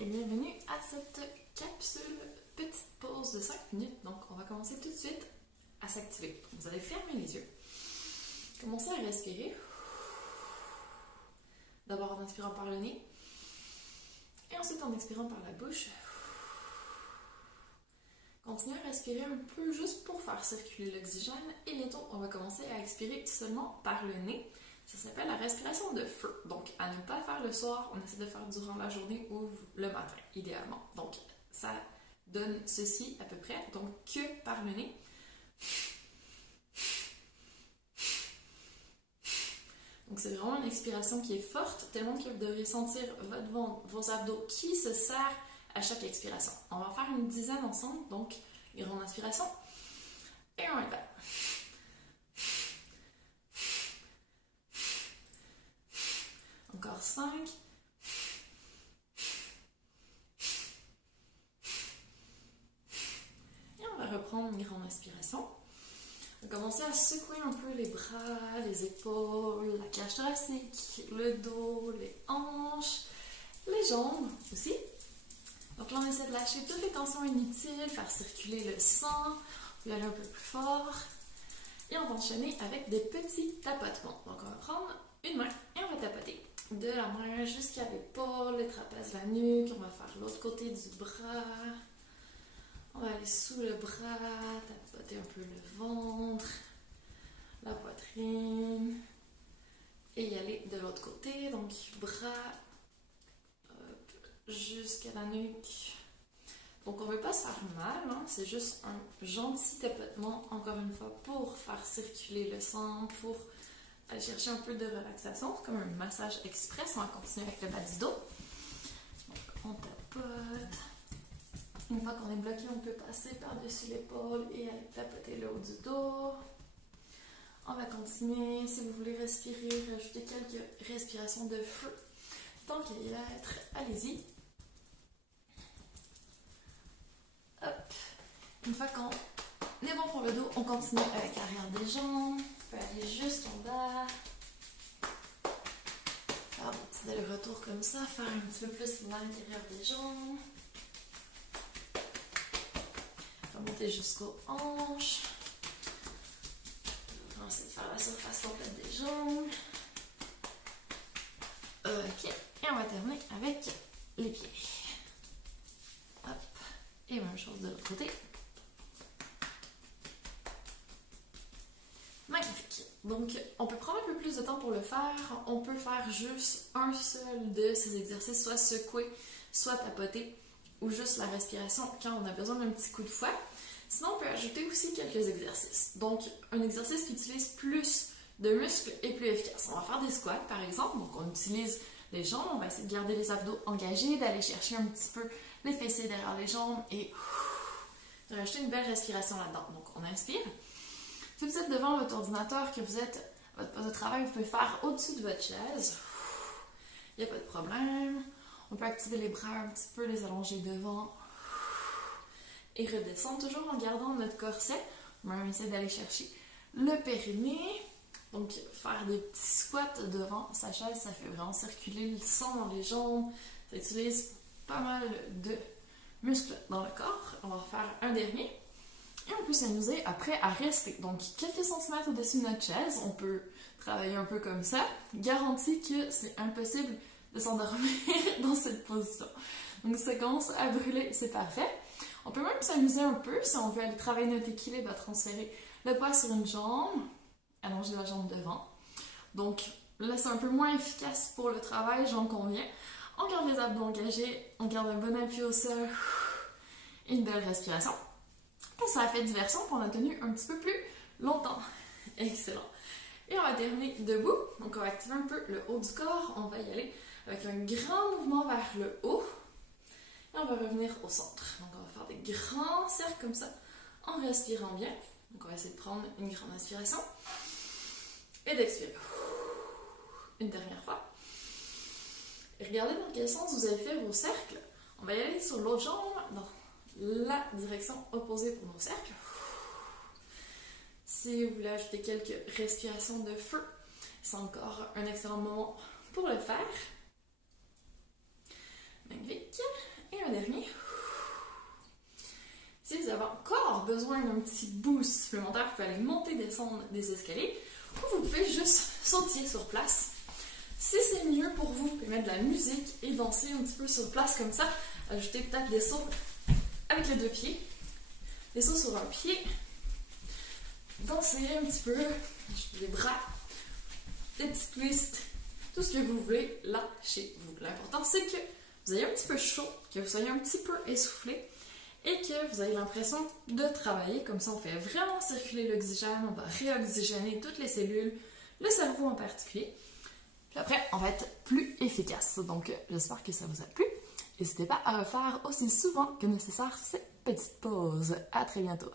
et bienvenue à cette capsule petite pause de 5 minutes. Donc, on va commencer tout de suite à s'activer. Vous allez fermer les yeux, commencer à respirer. D'abord en inspirant par le nez et ensuite en expirant par la bouche. Continuez à respirer un peu juste pour faire circuler l'oxygène et bientôt on va commencer à expirer seulement par le nez. Ça s'appelle la respiration de feu. Donc, à ne pas faire le soir, on essaie de faire durant la journée ou le matin, idéalement. Donc, ça donne ceci à peu près. Donc, que par le nez. Donc, c'est vraiment une expiration qui est forte, tellement que vous devriez sentir votre ventre, vos abdos qui se serrent à chaque expiration. On va faire une dizaine ensemble. Donc, grande inspiration. Et on répète. Encore 5. Et on va reprendre une grande inspiration. On va commencer à secouer un peu les bras, les épaules, la cage thoracique, le dos, les hanches, les jambes aussi. Donc là, on essaie de lâcher toutes les tensions inutiles, faire circuler le sang, puis aller un peu plus fort. Et on va enchaîner avec des petits tapotements. Donc on va prendre une main et on va tapoter. De la main jusqu'à l'épaule, les trapèzes, la nuque. On va faire l'autre côté du bras. On va aller sous le bras, tapoter un peu le ventre, la poitrine. Et y aller de l'autre côté. Donc, bras jusqu'à la nuque. Donc, on ne veut pas se faire mal. Hein? C'est juste un gentil tapotement, encore une fois, pour faire circuler le sang, pour aller chercher un peu de relaxation. C'est comme un massage express. On va continuer avec le bas du dos. Donc, on tapote. Une fois qu'on est bloqué, on peut passer par-dessus l'épaule et aller tapoter le haut du dos. On va continuer. Si vous voulez respirer, rajouter quelques respirations de feu. Tant qu'il y a être, allez-y. Hop. Une fois qu'on est bon pour le dos, on continue avec l'arrière des jambes. On peut aller jusqu'en bas. Faire des petits allers-retours comme ça. Faire un petit peu plus l'intérieur des jambes. Monter jusqu'aux hanches. On va essayer de faire la surface complète des jambes. Ok. Et on va terminer avec les pieds. Hop. Et même chose de l'autre côté. Magnifique. Donc, on peut prendre un peu plus de temps pour le faire. On peut faire juste un seul de ces exercices, soit secouer, soit tapoter, ou juste la respiration quand on a besoin d'un petit coup de fouet. Sinon, on peut ajouter aussi quelques exercices. Donc, un exercice qui utilise plus de muscles est plus efficace. On va faire des squats, par exemple. Donc, on utilise les jambes. On va essayer de garder les abdos engagés, d'aller chercher un petit peu les fessiers derrière les jambes et de rajouter une belle respiration là-dedans. Donc, on inspire. Si vous êtes devant votre ordinateur, que vous êtes à votre poste de travail, vous pouvez faire au-dessus de votre chaise. Il n'y a pas de problème. On peut activer les bras un petit peu, les allonger devant. Et redescendre toujours en gardant notre corset. On va essayer d'aller chercher le périnée. Donc, faire des petits squats devant sa chaise, ça fait vraiment circuler le sang dans les jambes. Ça utilise pas mal de muscles dans le corps. On va faire un dernier. Et on peut s'amuser après à rester. Donc, quelques centimètres au-dessus de notre chaise. On peut travailler un peu comme ça. Garantie que c'est impossible de s'endormir dans cette position. Donc, séquence à brûler, c'est parfait. On peut même s'amuser un peu si on veut aller travailler notre équilibre à transférer le poids sur une jambe, allonger la jambe devant. Donc là, c'est un peu moins efficace pour le travail, j'en conviens. On garde les abdos engagés, on garde un bon appui au sol et une belle respiration. Et ça a fait diversion, puis on a tenu un petit peu plus longtemps. Excellent. Et on va terminer debout. Donc on va activer un peu le haut du corps. On va y aller avec un grand mouvement vers le haut. Et on va revenir au centre. Donc, on va faire des grands cercles comme ça, en respirant bien. Donc, on va essayer de prendre une grande inspiration et d'expirer. Une dernière fois. Et regardez dans quel sens vous avez fait vos cercles. On va y aller sur l'autre jambe, dans la direction opposée pour nos cercles. Si vous voulez ajouter quelques respirations de feu, c'est encore un excellent moment pour le faire. Magnifique. le dernier. Si vous avez encore besoin d'un petit boost supplémentaire, vous pouvez aller monter, descendre des escaliers ou vous pouvez juste sautiller sur place. Si c'est mieux pour vous, vous pouvez mettre de la musique et danser un petit peu sur place comme ça. Ajouter peut-être des sauts avec les 2 pieds, des sauts sur un pied, danser un petit peu, les bras, des petits twists, tout ce que vous voulez là chez vous. L'important c'est que vous ayez un petit peu chaud, que vous soyez un petit peu essoufflé et que vous ayez l'impression de travailler. Comme ça, on fait vraiment circuler l'oxygène, on va réoxygéner toutes les cellules, le cerveau en particulier. Puis après, on va être plus efficace. Donc, j'espère que ça vous a plu. N'hésitez pas à refaire aussi souvent que nécessaire ces petites pauses. À très bientôt.